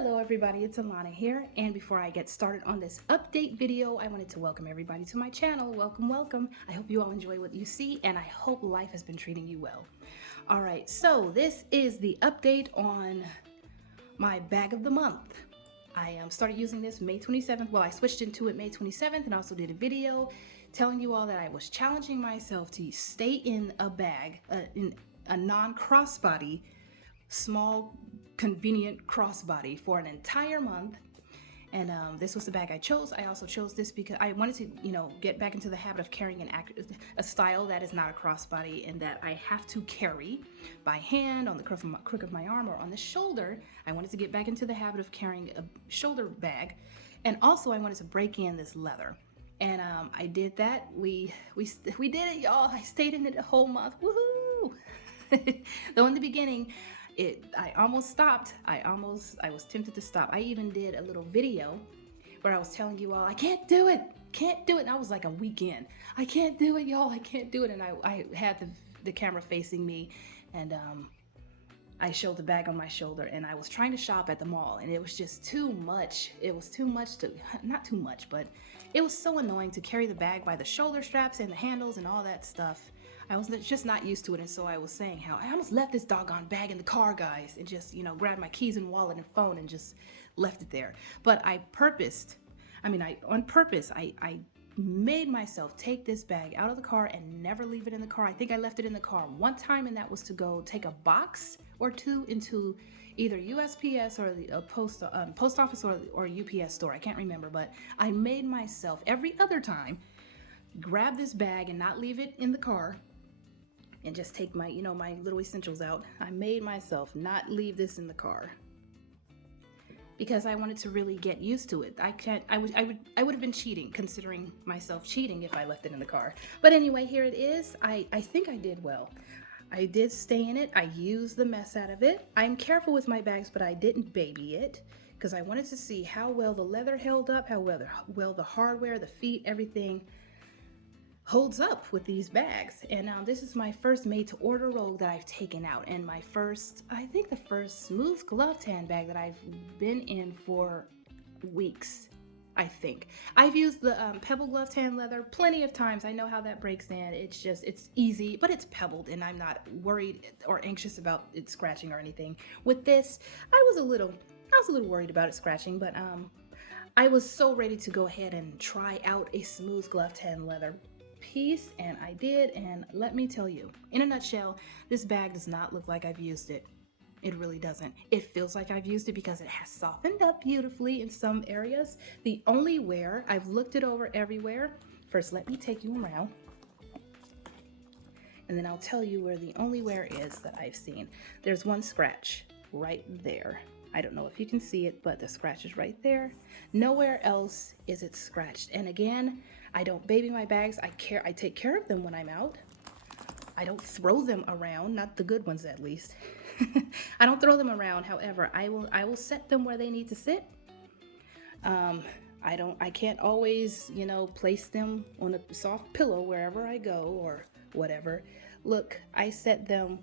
Hello everybody, it's Alana here, and before I get started on this update video, I wanted to welcome everybody to my channel. Welcome. I hope you all enjoy what you see, and I hope life has been treating you well. Alright, so this is the update on my bag of the month. I started using this May 27th. Well, I switched into it May 27th and also did a video telling you all that I was challenging myself to stay in a bag, in a non-crossbody, small convenient crossbody for an entire month. And this was the bag I chose. I also chose this because I wanted to, get back into the habit of carrying a style that is not a crossbody and that I have to carry by hand on the crook of my arm or on the shoulder. I wanted to get back into the habit of carrying a shoulder bag, and also I wanted to break in this leather. And I did that. We did it, y'all. I stayed in it a whole month. Woohoo! Though in the beginning, I almost stopped. I was tempted to stop. I even did a little video where I was telling you all, I can't do it. And I was like a week in. I can't do it, y'all. I can't do it. And I had the camera facing me, and I showed the bag on my shoulder, and I was trying to shop at the mall, and it was just too much. It was too much not too much, but it was so annoying to carry the bag by the shoulder straps and the handles and all that stuff. I was just not used to it, and so I was saying how I almost left this doggone bag in the car, guys, and just, grabbed my keys and wallet and phone and just left it there. But on purpose, I made myself take this bag out of the car and never leave it in the car. I think I left it in the car one time, and that was to go take a box or two into either USPS or the post office or UPS store. I can't remember, but I made myself every other time grab this bag and not leave it in the car and just take my, my little essentials out. I made myself not leave this in the car because I wanted to really get used to it. I would have been cheating, considering myself cheating if I left it in the car. But anyway, here it is. I think I did well. I did stay in it. I used the mess out of it. I'm careful with my bags, but I didn't baby it because I wanted to see how well the leather held up, how well the hardware, the feet, everything holds up with these bags. And this is my first made-to-order rogue that I've taken out, and I think the first smooth glovetanned bag that I've been in for weeks. I think I've used the pebble glovetanned leather plenty of times. I know how that breaks in. It's easy, but it's pebbled, and I'm not worried or anxious about it scratching or anything. With this, I was a little worried about it scratching, but I was so ready to go ahead and try out a smooth glovetanned leather piece, and I did. And let me tell you, in a nutshell, this bag does not look like I've used it. It really doesn't. It feels like I've used it because it has softened up beautifully in some areas. The only wear, I've looked it over everywhere. First, let me take you around, and then I'll tell you where the only wear is that I've seen. There's one scratch right there. I don't know if you can see it, but the scratch is right there. Nowhere else is it scratched. And again, I don't baby my bags. I take care of them when I'm out. I don't throw them around, not the good ones at least. I don't throw them around. However, I will set them where they need to sit. I can't always, place them on a soft pillow wherever I go or whatever. Look, I set them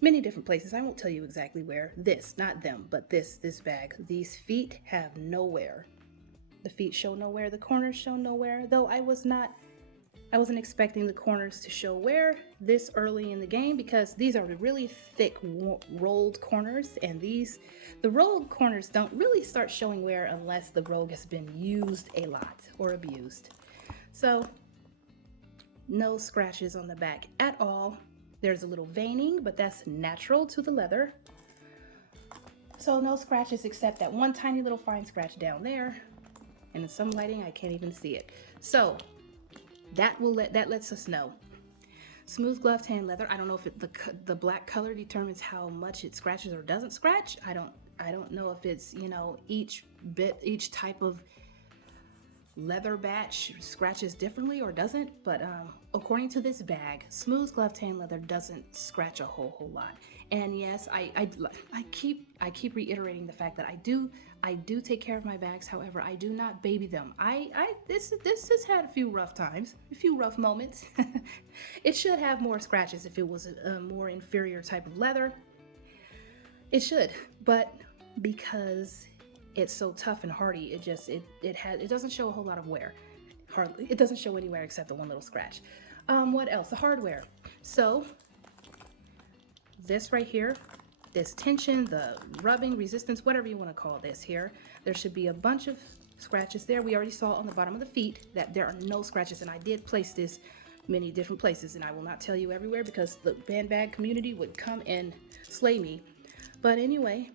many different places. I won't tell you exactly where. Not them, but this bag. These feet have nowhere. The feet show nowhere. The corners show nowhere. Though I wasn't expecting the corners to show wear this early in the game, because these are really thick rolled corners, and the rolled corners don't really start showing wear unless the rogue has been used a lot or abused. So no scratches on the back at all. There's a little veining, but that's natural to the leather. So no scratches except that one tiny little fine scratch down there. And in some lighting, I can't even see it. So that lets us know. Smooth glovetanned leather. I don't know if the black color determines how much it scratches or doesn't scratch. I don't know if it's, each type of leather batch scratches differently or doesn't, but according to this bag, smooth glovetanned leather doesn't scratch a whole lot. And yes, I keep reiterating the fact that I do take care of my bags. However, I do not baby them. This has had a few rough times, a few rough moments. It should have more scratches if it was a more inferior type of leather. It should, but because it's so tough and hardy. It doesn't show a whole lot of wear. Hardly. It doesn't show anywhere except the one little scratch. What else? The hardware. So this right here, this tension, the rubbing resistance, whatever you want to call this here, there should be a bunch of scratches there. We already saw on the bottom of the feet that there are no scratches, and I did place this many different places, and I will not tell you everywhere because the bag community would come and slay me. But anyway,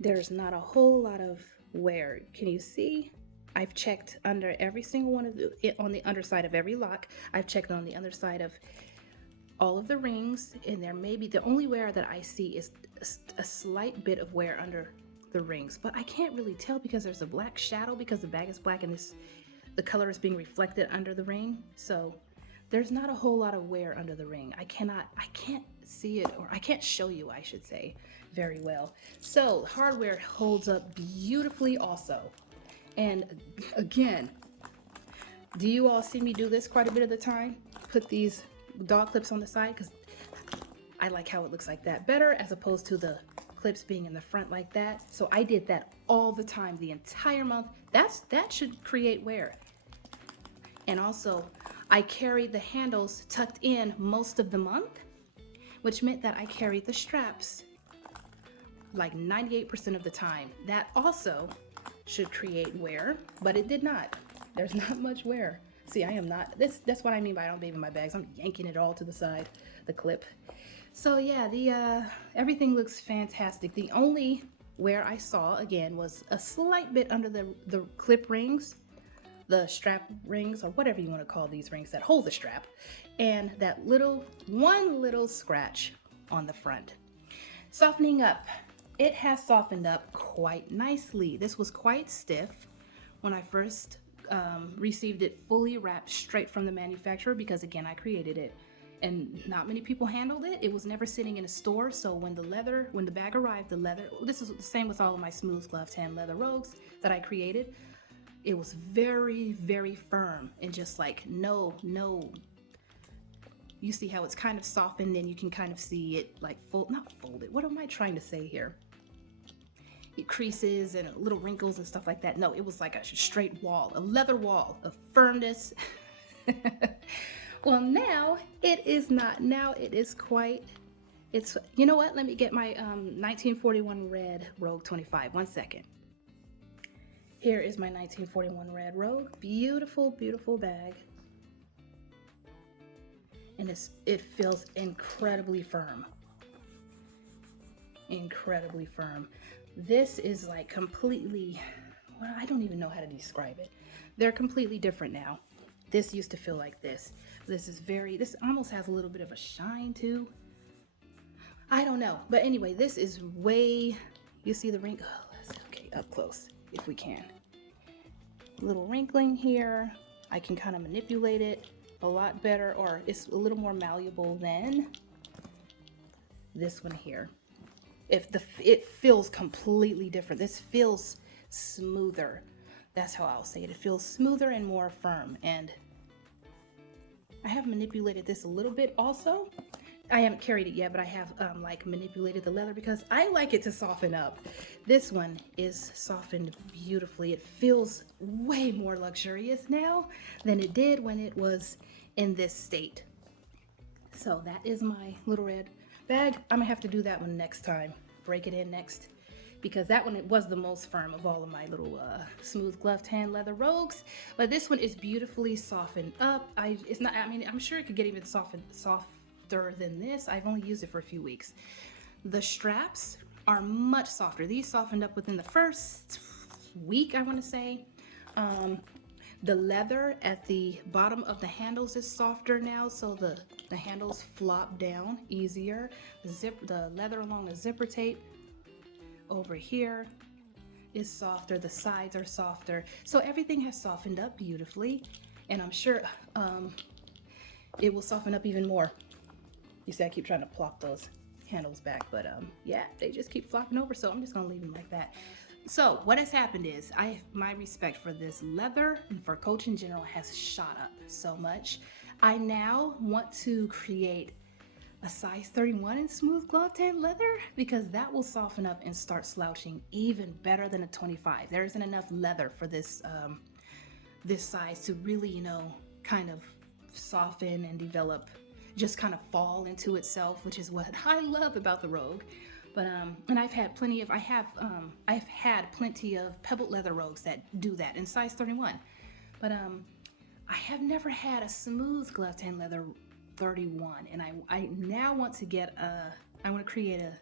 there's not a whole lot of wear. Can you see? I've checked under every single one of on the underside of every lock. I've checked on the underside of all of the rings, and there may be, the only wear that I see is a slight bit of wear under the rings, but I can't really tell because there's a black shadow because the bag is black and the color is being reflected under the ring. So there's not a whole lot of wear under the ring. I can't see it, or I can't show you, I should say, very well. So hardware holds up beautifully also. And again, do you all see me do this quite a bit of the time? Put these dog clips on the side because I like how it looks like that better as opposed to the clips being in the front like that. So I did that all the time, the entire month. That should create wear. And also, I carried the handles tucked in most of the month, which meant that I carried the straps like 98% of the time. That also should create wear, but it did not. There's not much wear. See, I am not, that's what I mean by I don't baby my bags. I'm yanking it all to the side, the clip. So yeah, everything looks fantastic. The only wear I saw, again, was a slight bit under the clip rings, the strap rings, or whatever you want to call these rings that hold the strap, and that one little scratch on the front. Softening up. It has softened up quite nicely. This was quite stiff when I first received it fully wrapped straight from the manufacturer because, again, I created it and not many people handled it. It was never sitting in a store, so when the bag arrived, this is the same with all of my smooth glove-tanned leather rogues that I created. It was very, very firm and just like no. You see how it's kind of softened, and you can kind of see it like not folded. What am I trying to say here? It creases and little wrinkles and stuff like that. No, it was like a straight wall, a leather wall of firmness. Well, now it is not. Now it is you know what? Let me get my 1941 red Rogue 25. 1 second. Here is my 1941 red Rogue. Beautiful, beautiful bag. And it feels incredibly firm. Incredibly firm. This is like completely, well, I don't even know how to describe it. They're completely different now. This used to feel like this. This almost has a little bit of a shine too. I don't know. But anyway, this is you see the wrinkle? Okay, up close if we can. Little wrinkling here. I can kind of manipulate it a lot better, or it's a little more malleable than this one here. It feels completely different. This feels smoother. That's how I'll say it. It feels smoother and more firm. And I have manipulated this a little bit also. I haven't carried it yet, but I have like manipulated the leather because I like it to soften up. This one is softened beautifully. It feels way more luxurious now than it did when it was in this state. So that is my little red bag. I'm gonna have to do that one next time. Break it in next, because that one, it was the most firm of all of my little smooth glove-tanned leather rogues. But this one is beautifully softened up. I'm sure it could get even softer than this. I've only used it for a few weeks. The straps are much softer. These softened up within the first week, I want to say. The leather at the bottom of the handles is softer now, so the handles flop down easier. The leather along the zipper tape over here is softer. The sides are softer. So everything has softened up beautifully, and I'm sure it will soften up even more. You see, I keep trying to plop those handles back, but yeah, they just keep flopping over, so I'm just gonna leave them like that. So what has happened is my respect for this leather and for Coach in general has shot up so much. I now want to create a size 31 in smooth glove tan leather, because that will soften up and start slouching even better than a 25. There isn't enough leather for this this size to really, you know, kind of soften and develop, just kind of fall into itself, which is what I love about the Rogue. But and I've had plenty of I've had plenty of pebbled leather Rogues that do that in size 31. But I have never had a smooth glove tan leather 31, and I now want to get I want to create a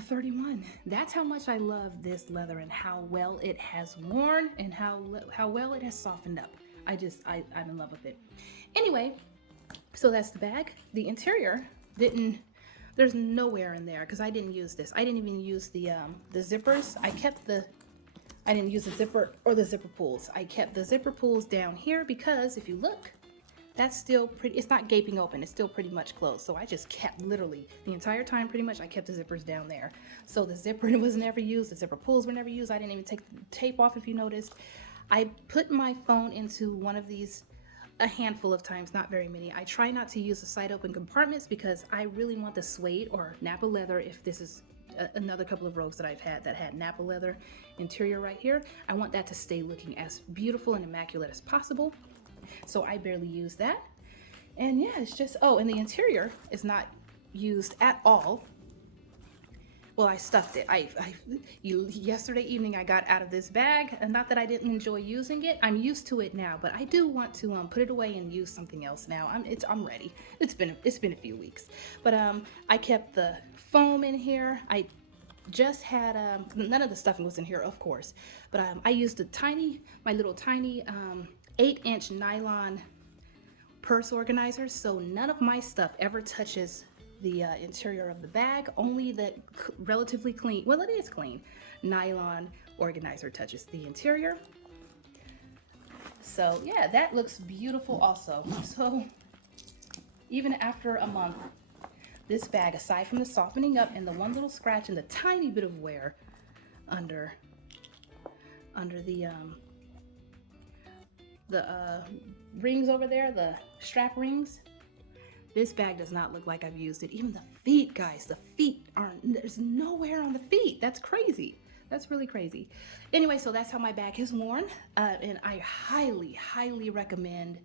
31. That's how much I love this leather and how well it has worn and how well it has softened up. I'm in love with it. Anyway, so that's the bag. The interior there's nowhere in there because I didn't use this. I didn't even use the zippers. I didn't use the zipper or the zipper pulls. I kept the zipper pulls down here because if you look, that's still pretty, it's not gaping open, it's still pretty much closed. So I just kept literally the entire time, pretty much, I kept the zippers down there. So the zipper was never used, the zipper pulls were never used. I didn't even take the tape off, if you noticed. I put my phone into one of these a handful of times, not very many. I try not to use the side open compartments because I really want the suede or Napa leather. If this is another couple of Rogues that I've had that had Napa leather interior right here, I want that to stay looking as beautiful and immaculate as possible. So I barely use that. And yeah, it's just, oh, and the interior is not used at all. Well, I stuffed it. Yesterday evening I got out of this bag, and not that I didn't enjoy using it. I'm used to it now, but I do want to put it away and use something else now. I'm ready. It's been a few weeks, but I kept the foam in here. I just had none of the stuffing was in here, of course, but I used my little tiny 8-inch nylon purse organizer, so none of my stuff ever touches the interior of the bag. Only the relatively clean, well, it is clean, nylon organizer touches the interior. So yeah, that looks beautiful also. So even after a month, this bag, aside from the softening up and the one little scratch and the tiny bit of wear under the rings over there, the strap rings, this bag does not look like I've used it. Even the feet, guys, the feet there's no wear on the feet. That's crazy. That's really crazy. Anyway, so that's how my bag has worn. And I highly, highly recommend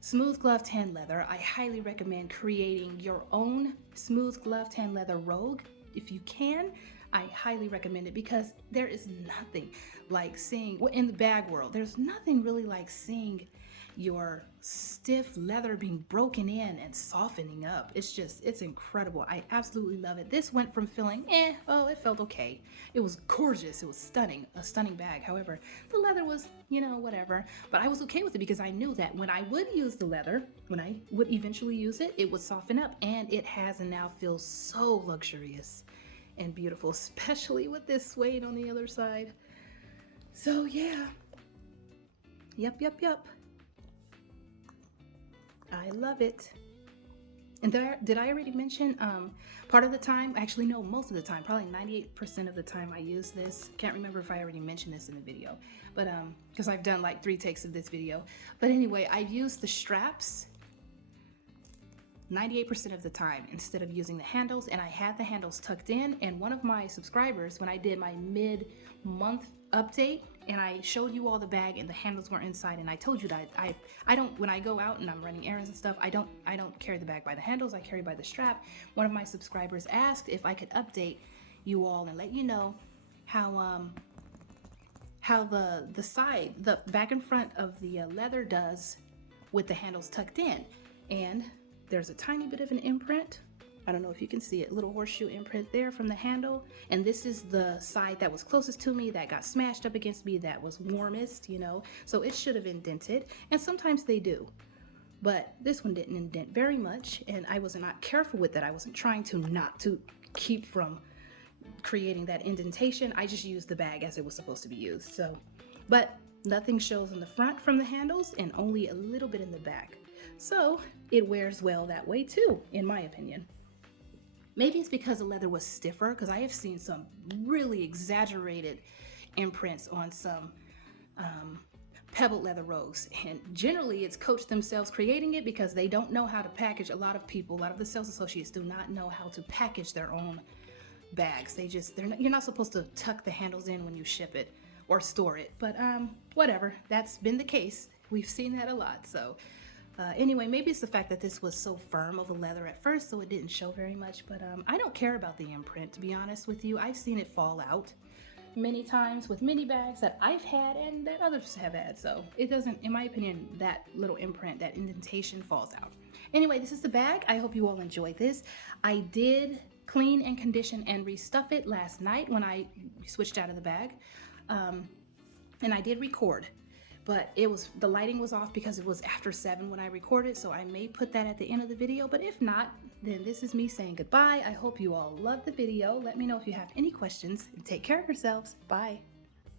smooth glove tan leather. I highly recommend creating your own smooth glove tan leather Rogue. If you can, I highly recommend it because there is nothing like seeing, well, in the bag world, there's nothing really like seeing your stiff leather being broken in and softening up. It's incredible. I absolutely love it. This went from feeling it felt okay. It was gorgeous. It was stunning, a stunning bag. However, the leather was, whatever, but I was okay with it because I knew that when I would use the leather, when I would eventually use it, it would soften up, and it has and now feels so luxurious and beautiful, especially with this suede on the other side. So yeah, yep. I love it. And did I already mention part of the time, actually no, most of the time, probably 98% of the time I use this. Can't remember if I already mentioned this in the video, but because I've done like 3 takes of this video. But anyway, I've used the straps 98% of the time instead of using the handles, and I had the handles tucked in. And one of my subscribers, when I did my mid-month update and I showed you all the bag and the handles were inside, and I told you that I don't, when I go out and I'm running errands and stuff, I don't carry the bag by the handles, I carry by the strap. One of my subscribers asked if I could update you all and let you know how the side, the back and front of the leather does with the handles tucked in. And there's a tiny bit of an imprint. I don't know if you can see it, little horseshoe imprint there from the handle. And this is the side that was closest to me, that got smashed up against me, that was warmest, so it should have indented. And sometimes they do, but this one didn't indent very much. And I was not careful with it. I wasn't trying to not to keep from creating that indentation. I just used the bag as it was supposed to be used. So, but nothing shows in the front from the handles and only a little bit in the back. So it wears well that way too, in my opinion. Maybe it's because the leather was stiffer, because I have seen some really exaggerated imprints on some pebbled leather rogues, and generally it's Coach themselves creating it because they don't know how to package. A lot of people, a lot of the sales associates do not know how to package their own bags. You're not supposed to tuck the handles in when you ship it or store it, but whatever, that's been the case. We've seen that a lot. So anyway, maybe it's the fact that this was so firm of a leather at first, so it didn't show very much, but I don't care about the imprint, to be honest with you. I've seen it fall out many times with mini bags that I've had and that others have had, so it doesn't, in my opinion, that little imprint, that indentation falls out. Anyway, this is the bag. I hope you all enjoyed this. I did clean and condition and restuff it last night when I switched out of the bag, and I did record, but the lighting was off because it was after 7 when I recorded, so I may put that at the end of the video, but if not, then this is me saying goodbye. I hope you all loved the video. Let me know if you have any questions, and take care of yourselves. Bye.